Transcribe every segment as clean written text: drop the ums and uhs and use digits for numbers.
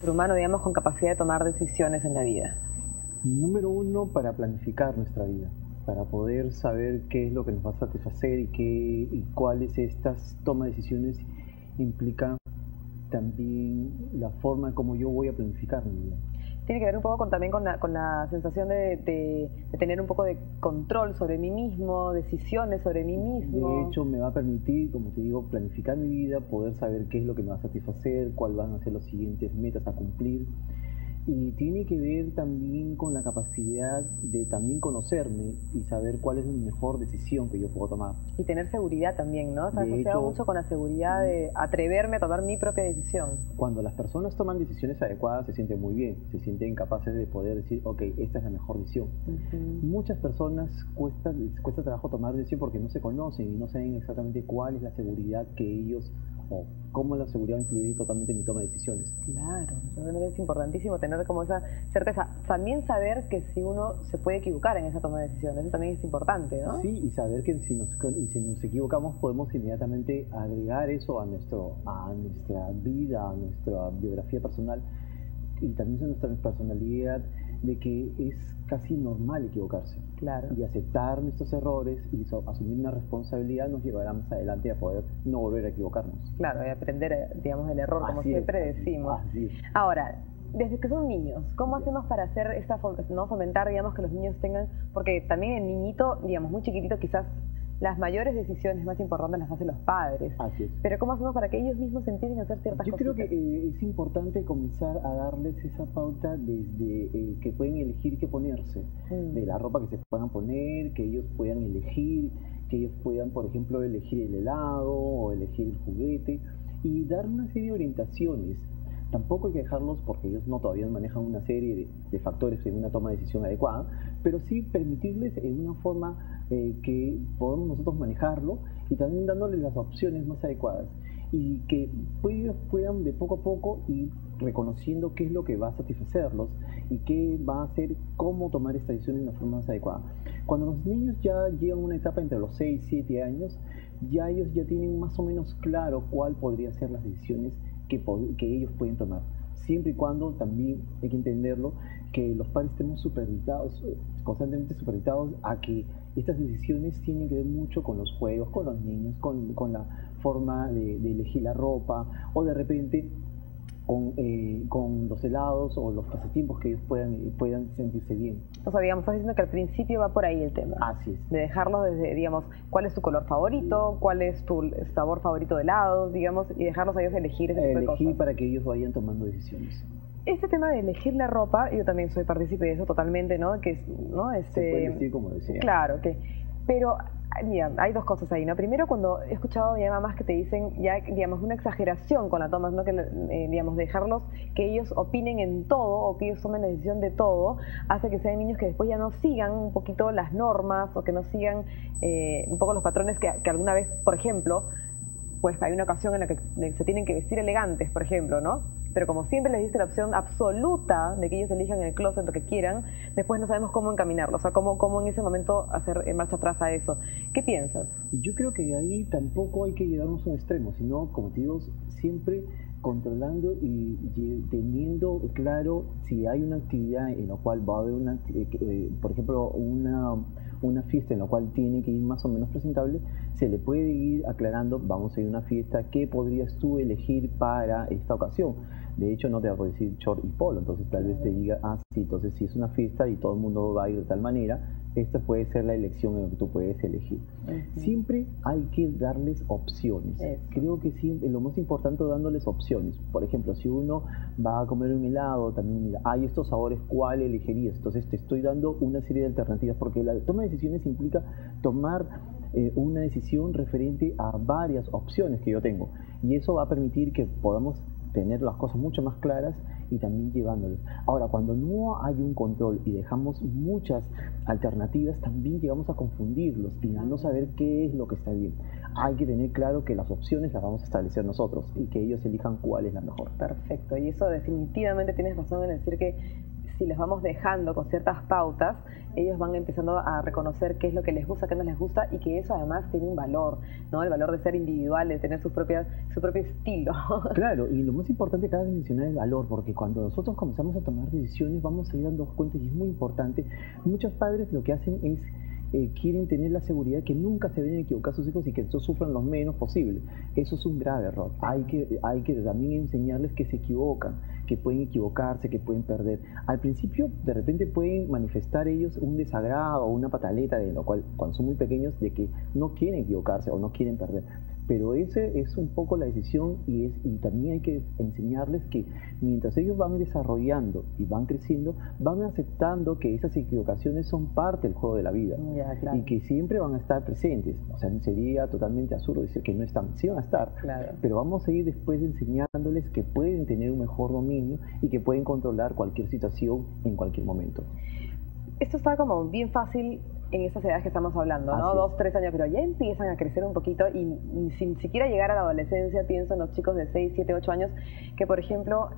Ser humano, digamos, con capacidad de tomar decisiones en la vida? Número uno, para planificar nuestra vida, para poder saber qué es lo que nos va a satisfacer y cuáles estas tomas de decisiones implican también la forma como yo voy a planificar mi vida. Tiene que ver un poco también con la sensación de tener un poco de control sobre mí mismo, decisiones sobre mí mismo. De hecho, me va a permitir, como te digo, planificar mi vida, poder saber qué es lo que me va a satisfacer, cuáles van a ser los siguientes metas a cumplir. Y tiene que ver también con la capacidad de también conocerme y saber cuál es la mejor decisión que yo puedo tomar. Y tener seguridad también, ¿no? Está De asociado hecho, mucho con la seguridad de atreverme a tomar mi propia decisión. cuando las personas toman decisiones adecuadas se sienten muy bien, se sienten capaces de poder decir, ok, esta es la mejor decisión. Muchas personas les cuesta trabajo tomar decisión porque no se conocen y no saben exactamente cuál es la seguridad que ellos o cómo la seguridad va a influir totalmente en mi toma de decisiones. Claro, realmente es importantísimo tener como esa certeza. También saber que si uno se puede equivocar en esa toma de decisiones, eso también es importante, ¿no? Sí, y saber que si nos equivocamos podemos inmediatamente agregar eso a nuestra vida, a nuestra biografía personal y también a nuestra personalidad, de que es casi normal equivocarse. Claro. Y aceptar nuestros errores y asumir una responsabilidad nos llevará más adelante a poder no volver a equivocarnos. Claro, y aprender, digamos, del error, como siempre decimos. Así es. Ahora, desde que son niños, ¿cómo hacemos para hacer no fomentar, digamos, que los niños tengan, porque también el niñito, digamos, muy chiquitito, quizás las mayores decisiones más importantes las hacen los padres. Así es. Pero ¿cómo hacemos para que ellos mismos se empiecen a hacer ciertas cosas? Yo creo que es importante comenzar a darles esa pauta desde que pueden elegir qué ponerse, de la ropa que se puedan poner, que ellos puedan elegir, que ellos puedan, por ejemplo, elegir el helado o elegir el juguete y dar una serie de orientaciones. Tampoco hay que dejarlos porque ellos todavía no manejan una serie de factores en una toma de decisión adecuada, pero sí permitirles en una forma que podamos nosotros manejarlo y también dándoles las opciones más adecuadas y que ellos puedan de poco a poco ir reconociendo qué es lo que va a satisfacerlos y qué va a hacer, cómo tomar esta decisión de una forma más adecuada. Cuando los niños ya llegan a una etapa entre los 6 y 7 años, ya ellos ya tienen más o menos claro cuál podría ser las decisiones que ellos pueden tomar. Siempre y cuando también hay que entenderlo, que los padres estemos supervisados, constantemente supervisados a que estas decisiones tienen que ver mucho con los juegos, con los niños, con la forma de elegir la ropa o de repente con los helados o los pasatiempos que ellos puedan sentirse bien. O sea, digamos, estás diciendo que al principio va por ahí el tema. Así es. De dejarlo desde, digamos, cuál es tu color favorito, cuál es tu sabor favorito de helados, digamos, y dejarlos a ellos elegir ese tipo de cosas. Para que ellos vayan tomando decisiones. Este tema de elegir la ropa, yo también soy partícipe de eso totalmente, ¿no? Que, ¿no? Se puede decir como desea. Claro, pero mira, hay dos cosas ahí, ¿no? Primero, cuando he escuchado ya mamás que te dicen ya, digamos, una exageración con la toma, ¿no? Que, digamos, dejarlos que ellos opinen en todo o que ellos tomen la decisión de todo, hace que sean niños que después ya no sigan un poquito las normas o que no sigan un poco los patrones que alguna vez, por ejemplo, pues hay una ocasión en la que se tienen que vestir elegantes, por ejemplo, ¿no? Pero como siempre les diste la opción absoluta de que ellos elijan en el closet lo que quieran, después no sabemos cómo encaminarlo, o sea, cómo en ese momento hacer marcha atrás a eso. ¿Qué piensas? Yo creo que ahí tampoco hay que llevarnos a un extremo, sino, como te digo, siempre controlando y teniendo claro si hay una actividad en la cual va a haber por ejemplo, una fiesta en la cual tiene que ir más o menos presentable, se le puede ir aclarando, vamos a ir a una fiesta, ¿qué podrías tú elegir para esta ocasión? De hecho, no te va a decir short y polo, entonces tal vez te diga, sí, entonces si es una fiesta y todo el mundo va a ir de tal manera, esta puede ser la elección en la que tú puedes elegir. Siempre hay que darles opciones. Creo que siempre, lo más importante es dándoles opciones. Por ejemplo, si uno va a comer un helado, también mira, hay estos sabores, ¿cuál elegirías? Entonces te estoy dando una serie de alternativas, porque la toma de decisiones implica tomar una decisión referente a varias opciones que yo tengo. Y eso va a permitir que podamos tener las cosas mucho más claras y también llevándolos. Ahora, cuando no hay un control y dejamos muchas alternativas, también llegamos a confundirlos y a no saber qué es lo que está bien. Hay que tener claro que las opciones las vamos a establecer nosotros y que ellos elijan cuál es la mejor. Perfecto, y eso definitivamente tienes razón en decir que si les vamos dejando con ciertas pautas, ellos van empezando a reconocer qué es lo que les gusta, qué no les gusta, y que eso además tiene un valor, ¿no? El valor de ser individual, de tener su propio estilo. Claro, y lo más importante acá es mencionar el valor, porque cuando nosotros comenzamos a tomar decisiones vamos a ir dando cuenta, y es muy importante. Muchos padres lo que hacen es quieren tener la seguridad de que nunca se vayan a equivocar sus hijos y que estos sufran lo menos posible. Eso es un grave error. Hay que también enseñarles que se equivocan, que pueden equivocarse, que pueden perder. Al principio, de repente pueden manifestar ellos un desagrado o una pataleta, de lo cual, cuando son muy pequeños, de que no quieren equivocarse o no quieren perder. Pero ese es un poco la decisión, y también hay que enseñarles que mientras ellos van desarrollando y van creciendo, van aceptando que esas equivocaciones son parte del juego de la vida. Ya, claro. Y que siempre van a estar presentes. O sea, sería totalmente absurdo decir que no están, sí van a estar, claro. Pero vamos a ir después enseñándoles que pueden tener un mejor dominio y que pueden controlar cualquier situación en cualquier momento. Esto está como bien fácil en estas edades que estamos hablando, ¿no? 2, 3 años, pero ya empiezan a crecer un poquito, y sin siquiera llegar a la adolescencia, pienso en los chicos de 6, 7, 8 años, que por ejemplo,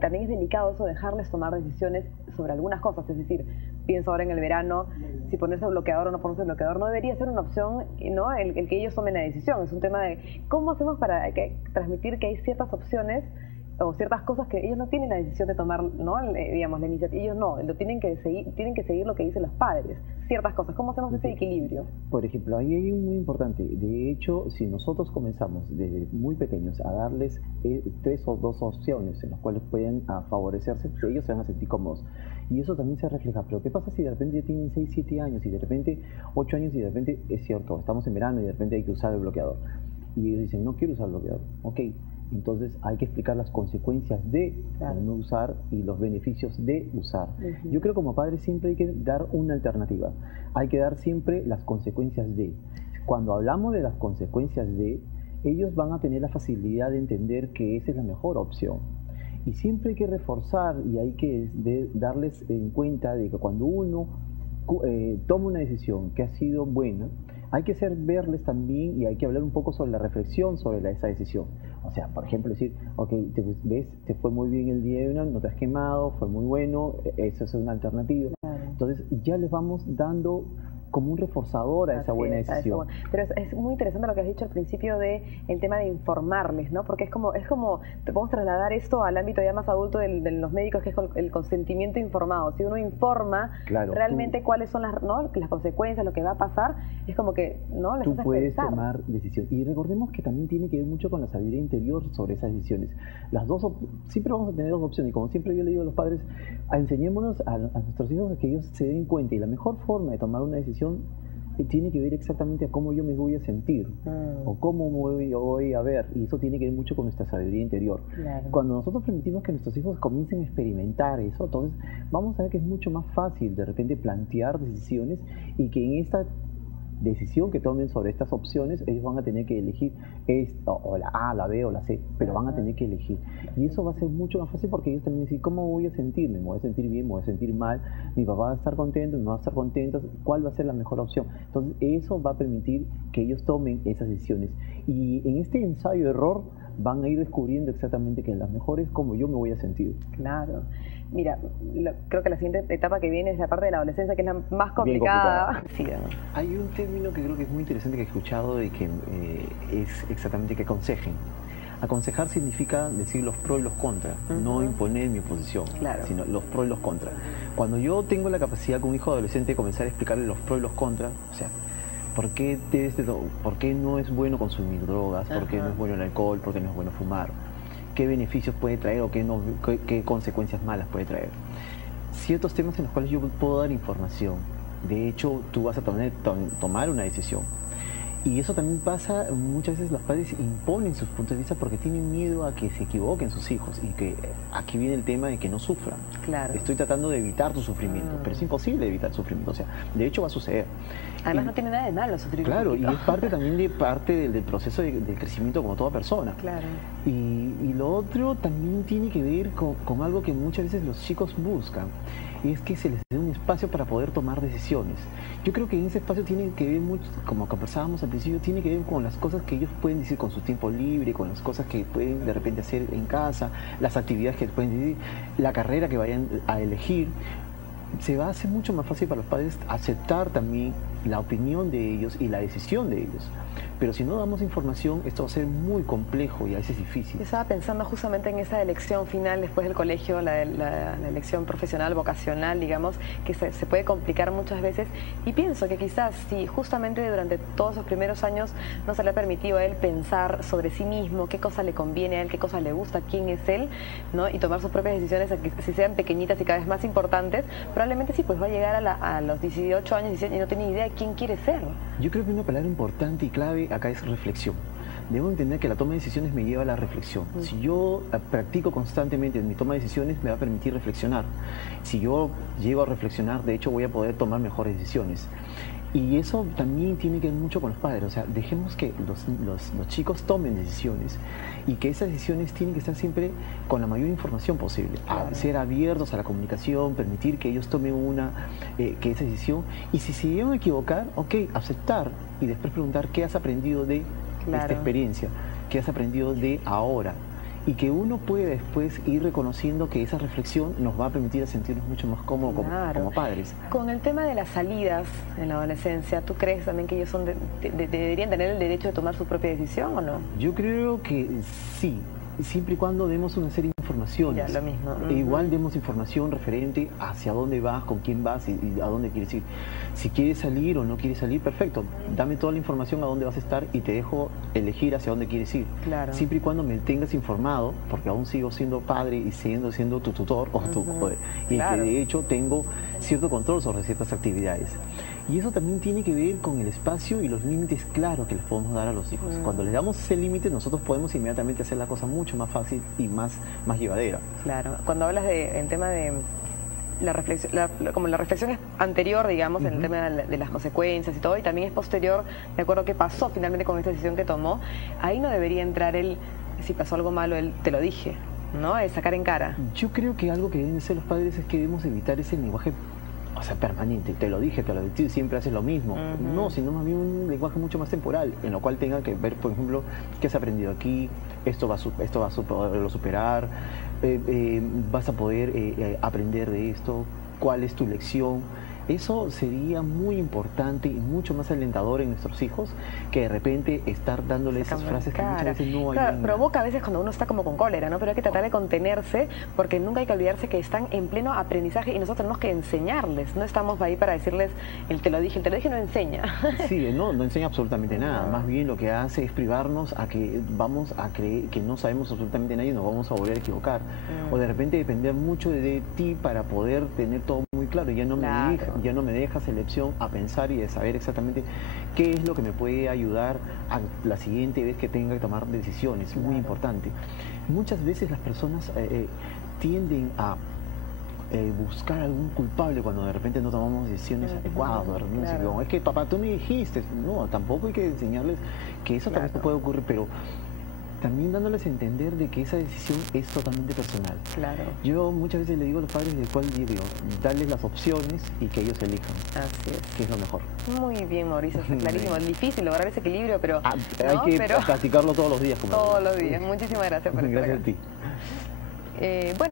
también es delicado eso, dejarles tomar decisiones sobre algunas cosas. Es decir, pienso ahora en el verano, si ponerse bloqueador o no ponerse bloqueador, no debería ser una opción, ¿no? El que ellos tomen la decisión. Es un tema de cómo hacemos para transmitir que hay ciertas opciones o ciertas cosas que ellos no tienen la decisión de tomar, ¿no? Digamos, la iniciativa. Ellos no, lo tienen que seguir lo que dicen los padres. Ciertas cosas. ¿Cómo hacemos ese equilibrio? Por ejemplo, ahí hay un muy importante. De hecho, si nosotros comenzamos desde muy pequeños a darles 3 o 2 opciones en las cuales pueden favorecerse, ellos se van a sentir cómodos. Y eso también se refleja. Pero ¿qué pasa si de repente ya tienen 6, 7 años y de repente 8 años y de repente, es cierto, estamos en verano y de repente hay que usar el bloqueador? Y ellos dicen, no quiero usar el bloqueador. Ok. Entonces hay que explicar las consecuencias de no usar y los beneficios de usar. Yo creo que como padres siempre hay que dar una alternativa. Hay que dar siempre las consecuencias de. Cuando hablamos de las consecuencias de, ellos van a tener la facilidad de entender que esa es la mejor opción. Y siempre hay que reforzar y hay que darles en cuenta de que cuando uno toma una decisión que ha sido buena, hay que verles también, y hay que hablar un poco sobre la reflexión sobre esa decisión. O sea, por ejemplo, decir, ok, te fue muy bien el día, no te has quemado, fue muy bueno, esa es una alternativa. Claro. Entonces ya les vamos dando como un reforzador a esa buena decisión. Pero es muy interesante lo que has dicho al principio de el tema de informarles, ¿no? Porque es como te podemos trasladar esto al ámbito ya más adulto de los médicos, que es el consentimiento informado. Si uno informa realmente cuáles son las consecuencias, lo que va a pasar, es como que, ¿no? Les tú puedes tomar decisiones. Y recordemos que también tiene que ver mucho con la sabiduría interior sobre esas decisiones. Siempre vamos a tener 2 opciones, y como siempre yo le digo a los padres, enseñémonos a nuestros hijos a que ellos se den cuenta, y la mejor forma de tomar una decisión tiene que ver exactamente a cómo yo me voy a sentir o cómo voy a ver, y eso tiene que ver mucho con nuestra sabiduría interior. Claro. Cuando nosotros permitimos que nuestros hijos comiencen a experimentar eso, entonces vamos a ver que es mucho más fácil de repente plantear decisiones, y que en esta decisión que tomen sobre estas opciones, ellos van a tener que elegir o la A, la B o la C, pero van a tener que elegir. Y eso va a ser mucho más fácil, porque ellos también dicen, ¿cómo voy a sentirme? ¿Me voy a sentir bien? ¿Me voy a sentir mal? ¿Mi papá va a estar contento? ¿Mi mamá va a estar contenta? ¿Cuál va a ser la mejor opción? Entonces eso va a permitir que ellos tomen esas decisiones. Y en este ensayo-error van a ir descubriendo exactamente que las mejores como yo me voy a sentir. Claro. Mira, creo que la siguiente etapa que viene es la parte de la adolescencia, que es la más complicada. Sí, hay un término que creo que es muy interesante que he escuchado, y que es exactamente que aconsejen. Aconsejar significa decir los pros y los contras, no imponer mi posición, sino los pros y los contras. Cuando yo tengo la capacidad con un hijo adolescente de comenzar a explicarle los pros y los contras, o sea, ¿por qué no es bueno consumir drogas? ¿Por qué no es bueno el alcohol? ¿Por qué no es bueno fumar? ¿Qué beneficios puede traer o qué consecuencias malas puede traer? Ciertos temas en los cuales yo puedo dar información. De hecho, tú vas a tomar una decisión. Y eso también pasa, muchas veces los padres imponen sus puntos de vista porque tienen miedo a que se equivoquen sus hijos, y que aquí viene el tema de que no sufran. Claro. Estoy tratando de evitar tu sufrimiento, pero es imposible evitar el sufrimiento. O sea, de hecho va a suceder. Además no tiene nada de malo sufrir. Claro, y es parte también del proceso de crecimiento como toda persona. Claro. Y lo otro también tiene que ver con algo que muchas veces los chicos buscan, y es que se les dé un espacio para poder tomar decisiones. Yo creo que en ese espacio tiene que ver mucho, como conversábamos al principio tiene que ver con las cosas que ellos pueden decir con su tiempo libre, con las cosas que pueden de repente hacer en casa, las actividades que pueden decidir, la carrera que vayan a elegir. Se va a hacer mucho más fácil para los padres aceptar también la opinión de ellos y la decisión de ellos. Pero si no damos información, esto va a ser muy complejo y a veces difícil. Yo estaba pensando justamente en esa elección final después del colegio, la elección profesional, vocacional, digamos, que se puede complicar muchas veces. Y pienso que quizás si justamente durante todos esos primeros años no se le ha permitido a él pensar sobre sí mismo, qué cosa le conviene a él, qué cosa le gusta, quién es él, ¿no? Y tomar sus propias decisiones, si sean pequeñitas y cada vez más importantes, probablemente sí, pues va a llegar a los 18 años y no tiene idea de quién quiere ser. Yo creo que una palabra importante y clave acá es reflexión. Debo entender que la toma de decisiones me lleva a la reflexión. Si yo practico constantemente en mi toma de decisiones, me va a permitir reflexionar. Si yo llego a reflexionar, de hecho voy a poder tomar mejores decisiones. Y eso también tiene que ver mucho con los padres. O sea, dejemos que los chicos tomen decisiones y que esas decisiones tienen que estar siempre con la mayor información posible. Claro. Ser abiertos a la comunicación, permitir que ellos tomen que esa decisión. Y si se llegan a equivocar, ok, aceptar y después preguntar qué has aprendido de esta experiencia, qué has aprendido de ahora. Y que uno puede después ir reconociendo que esa reflexión nos va a permitir sentirnos mucho más cómodos como padres. Con el tema de las salidas en la adolescencia, ¿tú crees también que ellos deberían tener el derecho de tomar su propia decisión o no? Yo creo que sí, siempre y cuando demos una serie de informaciones. Ya, lo mismo. Igual demos información referente hacia dónde vas, con quién vas y a dónde quieres ir. Si quieres salir o no quieres salir, perfecto. Dame toda la información a dónde vas a estar y te dejo elegir hacia dónde quieres ir. Claro. Siempre y cuando me tengas informado, porque aún sigo siendo padre y siendo tu tutor y que de hecho tengo cierto control sobre ciertas actividades. Y eso también tiene que ver con el espacio y los límites claros que les podemos dar a los hijos. Cuando les damos ese límite, nosotros podemos inmediatamente hacer la cosa mucho más fácil y más llevadera. Claro. Cuando hablas en tema de la reflexión, como la reflexión es anterior, digamos, en el tema de las consecuencias y todo, y también es posterior, de acuerdo a qué pasó finalmente con esta decisión que tomó, ahí no debería entrar si pasó algo malo, él te lo dije, ¿no? Es sacar en cara. Yo creo que algo que deben hacer los padres es que debemos evitar ese lenguaje, o sea, permanente. Te lo dije, te lo dije, siempre haces lo mismo. No, sino más bien un lenguaje mucho más temporal, en lo cual tenga que ver, por ejemplo, qué has aprendido aquí, esto vas a poderlo superar, vas a poder aprender de esto, cuál es tu lección. Eso sería muy importante y mucho más alentador en nuestros hijos que de repente estar dándole esas frases que muchas veces no ayudan. Provoca a veces cuando uno está como con cólera, ¿no? Pero hay que tratar de contenerse porque nunca hay que olvidarse que están en pleno aprendizaje y nosotros tenemos que enseñarles. No estamos ahí para decirles el te lo dije no enseña. Sí, no enseña absolutamente nada. Más bien lo que hace es privarnos a que vamos a creer que no sabemos absolutamente nada y nos vamos a volver a equivocar. O de repente depender mucho de ti para poder tener todo muy claro. Ya no me dejas elección a pensar y de saber exactamente qué es lo que me puede ayudar a la siguiente vez que tenga que tomar decisiones. Muy importante. Muchas veces las personas tienden a buscar algún culpable cuando de repente no tomamos decisiones adecuadas. De repente es que papá, tú me dijiste. No, tampoco hay que enseñarles que eso también puede ocurrir, pero también dándoles a entender de que esa decisión es totalmente personal. Claro. Yo muchas veces le digo a los padres de cuál digo, darles las opciones y que ellos elijan. Así es. Que es lo mejor. Muy bien, Mauricio, está clarísimo. Es difícil lograr ese equilibrio, pero hay que practicarlo todos los días. Todos los días. Muchísimas gracias por estar acá. Gracias a ti. Bueno.